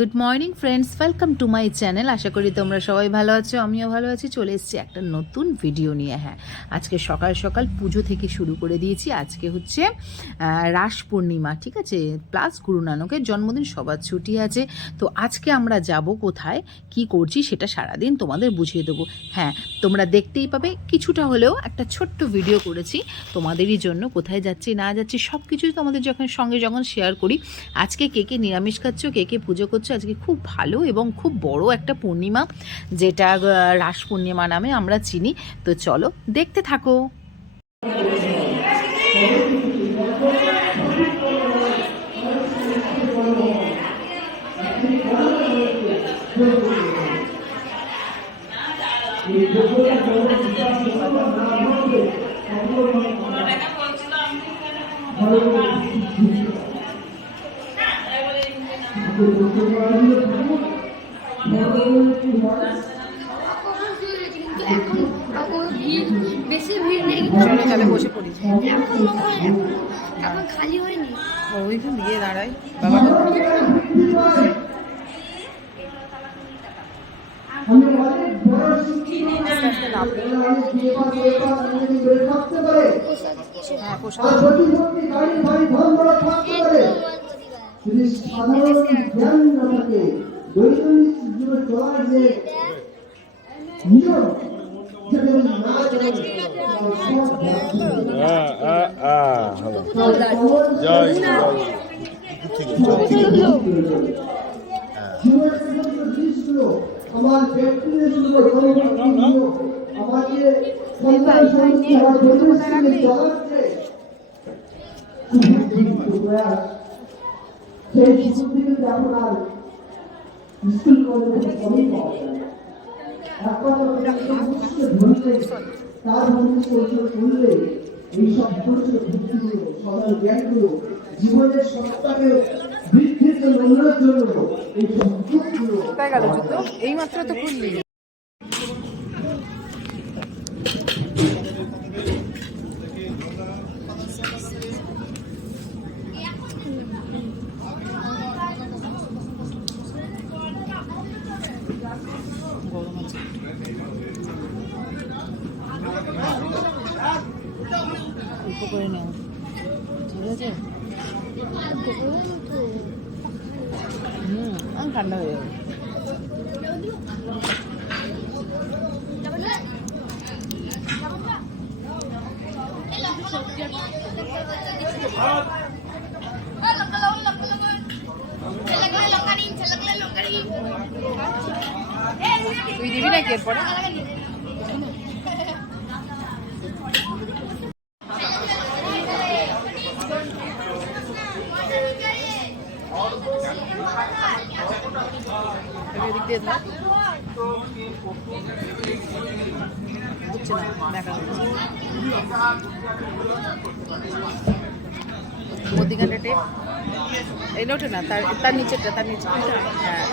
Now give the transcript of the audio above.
Good morning friends welcome to my channel আশা করি তোমরা সবাই ভালো আছো, আমিও ভালো আছি। চলে এসেছি একটা নতুন ভিডিও নিয়ে। হ্যাঁ আজকে সকাল সকাল পুজো থেকে শুরু করে দিয়েছি। আজকে হচ্ছে রাস পূর্ণিমা, ঠিক আছে? প্লাস গুরু নানকের জন্মদিন, সবার ছুটি আছে। তো আজকে আমরা যাব কোথায়, কি করছি সেটা সারাদিন তোমাদের বুঝিয়ে দেবো। হ্যাঁ তোমরা দেখতেই পাবে, কিছুটা হলেও একটা ছোট্ট ভিডিও করেছি। তোমাদেরই জন্য কোথায় যাচ্ছি, না যাচ্ছি সব কিছুই তোমাদের যখন সঙ্গে যখন শেয়ার করি। আজকে কে কে নিরামিষ খাচ্ছ, কে কে পুজো করছ আজকে খুব ভালো এবং খুব বড় একটা পূর্ণিমা, যেটা রাস পূর্ণিমা নামে আমরা চিনি। তো চলো, দেখতে থাকো। কিন্তু এখন এখন ভিড় বেশি ভিড় নেই চলো তাহলে বসে পড়ি এখন খালি হয়নি ওই গিয়ে দাঁড়াই বাবা হ্যাঁ প্রসাদ যদি সাধারণ জ্ঞান না থাকে দৈনন্দিন জীবনে চলার যে নিয়ম আমার আমাকে সন্তান সেই শিশু থেকে এখন আর স্কুল কলেজে কমই পাওয়া এই সব কৌশল ভিত্তিগুলো জ্ঞানগুলো জীবনের সত্তাকে বৃদ্ধির উন্নয়নের জন্য এই সব দিকগুলো কোথায় গেল জুতো এই মাত্র তো খুললি। অল্প করে নেও ঠিক আছে হুম আমি ঠান্ডা হয়ে যাবে তুই দিবি নাকি এরপরে বুঝছে না দেখা মধ্যিখানটা টেপ এই নোটে না? তার তার তার নিচে হ্যাঁ